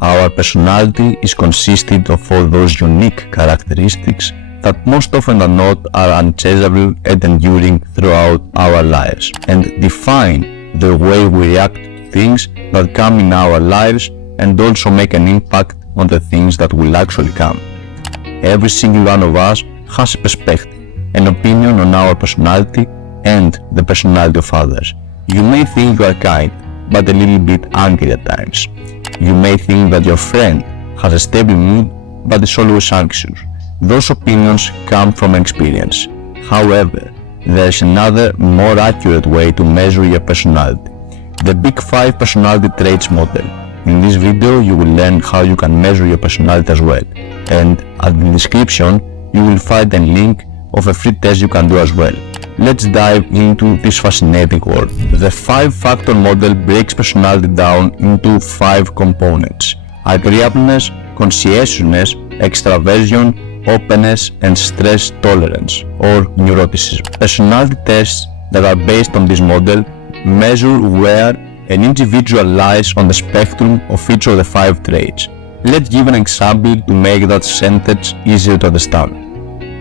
Our personality is consisted of all those unique characteristics that most often than not are unchangeable and enduring throughout our lives, and define the way we react to things that come in our lives and also make an impact on the things that will actually come. Every single one of us has a perspective, an opinion on our personality and the personality of others. You may think you are kind, but a little bit angry at times. You may think that your friend has a stable mood, but is always anxious. Those opinions come from experience. However, there is another, more accurate way to measure your personality: the Big 5 Personality Traits Model. In this video, you will learn how you can measure your personality as well, and at the description, you will find a link of a free test you can do as well. Let's dive into this fascinating world. The 5-factor model breaks personality down into 5 components: agreeableness, conscientiousness, extraversion, openness, and stress tolerance, or neuroticism. Personality tests that are based on this model measure where an individual lies on the spectrum of each of the 5 traits. Let's give an example to make that sentence easier to understand.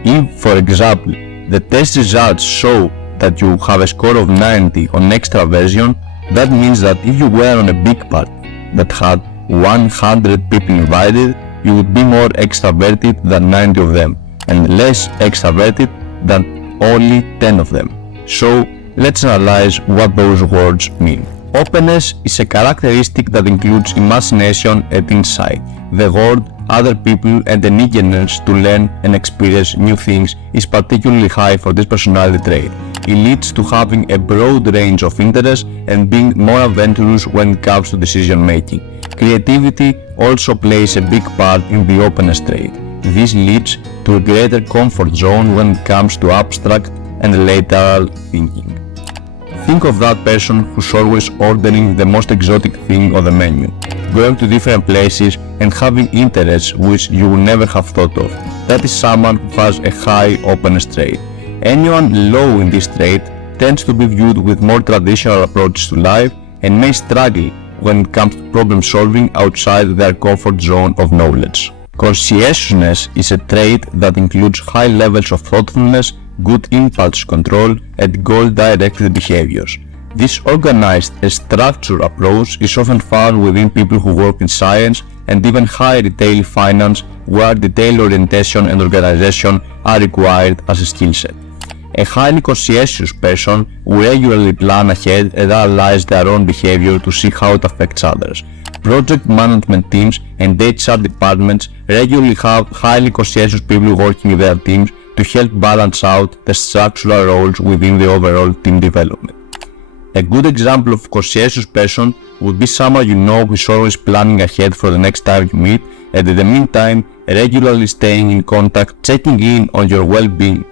If, for example, the test results show that you have a score of 90 on extraversion, that means that if you were on a big party that had 100 people invited, you would be more extraverted than 90 of them, and less extraverted than only 10 of them. So, let's analyze what those words mean. Openness is a characteristic that includes imagination and insight. The word, other people, and an eagerness to learn and experience new things is particularly high for this personality trait. It leads to having a broad range of interests and being more adventurous when it comes to decision making. Creativity also plays a big part in the openness trait. This leads to a greater comfort zone when it comes to abstract and lateral thinking. Think of that person who's always ordering the most exotic thing on the menu, going to different places and having interests which you would never have thought of. That is someone who has a high openness trait. Anyone low in this trait tends to be viewed with more traditional approaches to life and may struggle when it comes to problem solving outside their comfort zone of knowledge. Conscientiousness is a trait that includes high levels of thoughtfulness, good impulse control, and goal-directed behaviors. This organized and structured approach is often found within people who work in science and even high retail finance, where detail orientation and organization are required as a skill set. A highly conscientious person will regularly plan ahead and analyze their own behavior to see how it affects others. Project management teams and HR departments regularly have highly conscientious people working in their teams to help balance out the structural roles within the overall team development. A good example of a conscientious person would be someone you know who is always planning ahead for the next time you meet, and in the meantime regularly staying in contact, checking in on your well-being.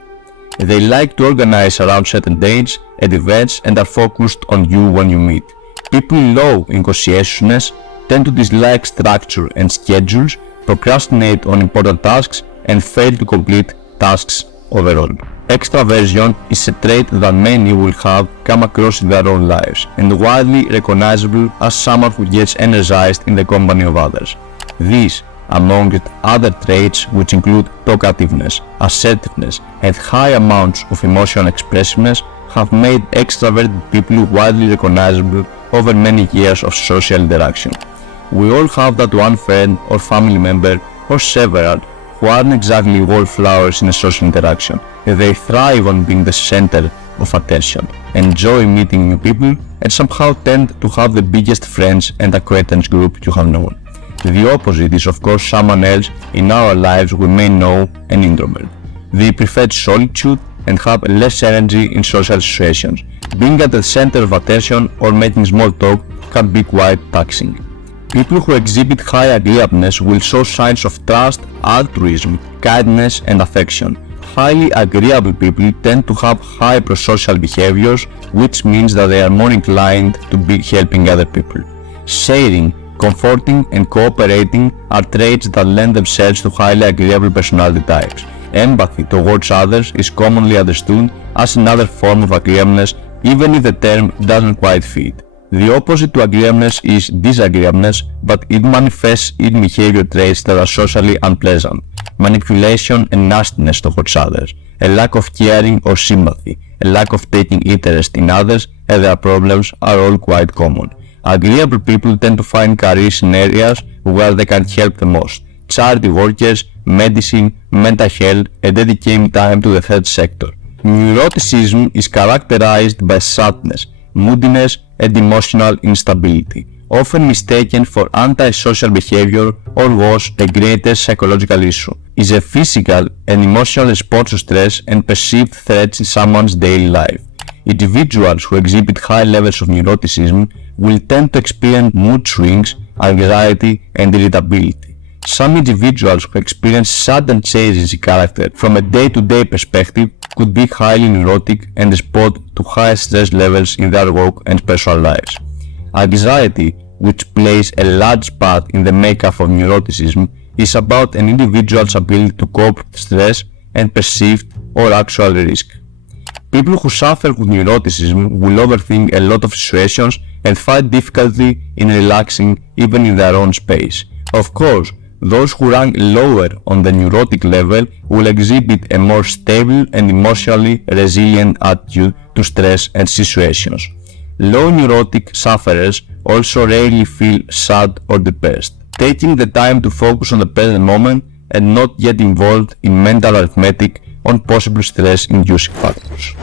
They like to organize around certain dates and events and are focused on you when you meet. People low in conscientiousness tend to dislike structure and schedules, procrastinate on important tasks, and fail to complete tasks overall. Extraversion is a trait that many will have come across in their own lives and widely recognizable as someone who gets energized in the company of others. These, among other traits which include talkativeness, assertiveness, and high amounts of emotional expressiveness, have made extraverted people widely recognizable over many years of social interaction. We all have that one friend or family member, or several, who aren't exactly wallflowers in a social interaction. They thrive on being the center of attention, enjoy meeting new people, and somehow tend to have the biggest friends and acquaintance group you have known. The opposite is of course someone else in our lives we may know an introvert. They prefer solitude and have less energy in social situations. Being at the center of attention or making small talk can be quite taxing. People who exhibit high agreeableness will show signs of trust, altruism, kindness, and affection. Highly agreeable people tend to have high prosocial behaviors, which means that they are more inclined to be helping other people. Sharing, comforting, and cooperating are traits that lend themselves to highly agreeable personality types. Empathy towards others is commonly understood as another form of agreeableness, even if the term doesn't quite fit. The opposite to agreeableness is disagreeableness, but it manifests in behavior traits that are socially unpleasant, manipulation and nastiness towards others, a lack of caring or sympathy, a lack of taking interest in others, and their problems are all quite common. Agreeable people tend to find careers in areas where they can help the most: charity workers, medicine, mental health, and dedicating time to the third sector. Neuroticism is characterized by sadness, moodiness, and emotional instability, often mistaken for antisocial behavior or worse, a greater psychological issue. Is a physical and emotional response to stress and perceived threats in someone's daily life. Individuals who exhibit high levels of neuroticism will tend to experience mood swings, anxiety, and irritability. Some individuals who experience sudden changes in character from a day-to-day perspective could be highly neurotic and respond to high stress levels in their work and personal lives. Anxiety, which plays a large part in the makeup of neuroticism, is about an individual's ability to cope with stress and perceived or actual risk. People who suffer with neuroticism will overthink a lot of situations and find difficulty in relaxing even in their own space. Of course, those who rank lower on the neurotic level will exhibit a more stable and emotionally resilient attitude to stress and situations. Low neurotic sufferers also rarely feel sad or depressed, taking the time to focus on the present moment and not get involved in mental arithmetic on possible stress-inducing factors.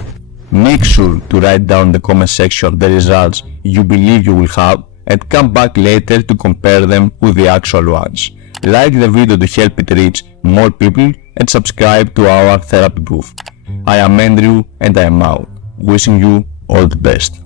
Make sure to write down in the comment section the results you believe you will have and come back later to compare them with the actual ones. Like the video to help it reach more people and subscribe to our therapy proof. I am Andrew and I am out. Wishing you all the best.